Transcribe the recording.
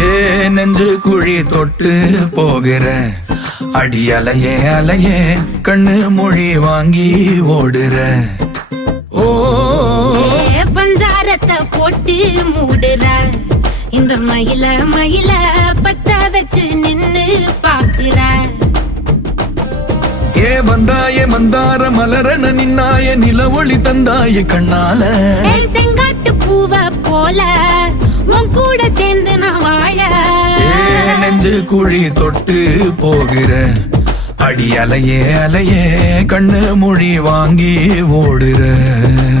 ஏ நெஞ்சு குழி தொட்டு போகிற அடி அலையே அலையே கண்ணு மொழி வாங்கி ஓடுற ஓ பஞ்சாரத்தை போட்டு மூடுற இந்த மயில மயில பத்த வச்சு நின்னு பாக்குற ஏ வந்தாய மந்தார மலரன நின்னாய நில ஒளி தந்தாய கண்ணால செங்காட்டு பூவ போல நெஞ்சு குழி தொட்டு போகிற அடி அலையே அலையே கண்ணு மொழி வாங்கி ஓடுற